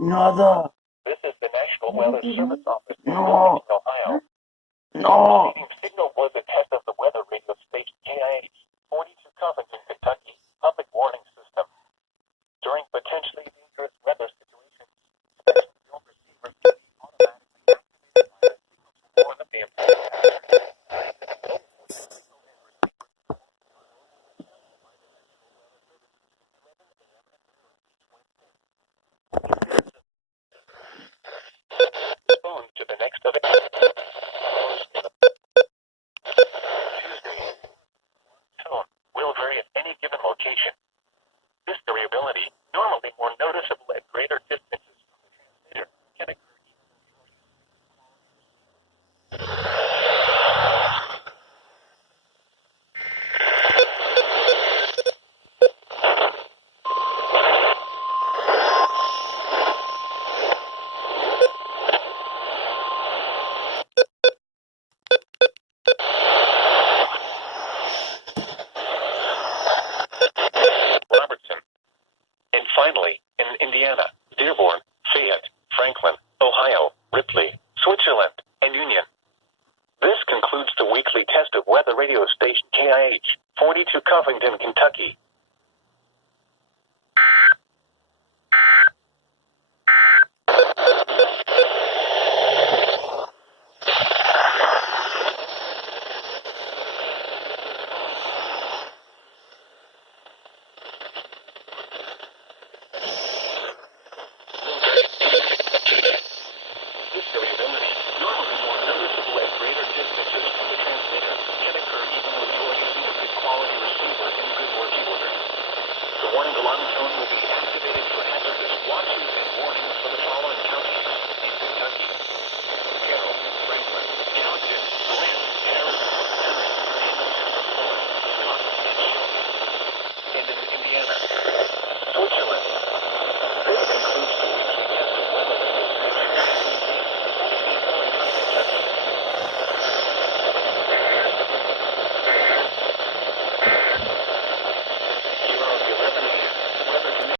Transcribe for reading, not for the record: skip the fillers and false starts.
Nada. This is the National Weather Service Office in No. Wilmington, Ohio. No. The signal was a test of the weather radio station KIH 42 Covington, Kentucky public warning system. During potentially dangerous weather situations, special field receivers can be automatically activated by the signal to warn of the important hazard. Phone to the next event. Tuesday. Tone will vary at any given location. This variability, normally more noticeable at greater distances from the transmitter, can occur even Robertson. And finally, in Indiana, Dearborn, Fayette, Franklin, Ohio, Ripley, Switzerland, and Union. This concludes the weekly test of weather radio station KIH 42 Covington, Kentucky.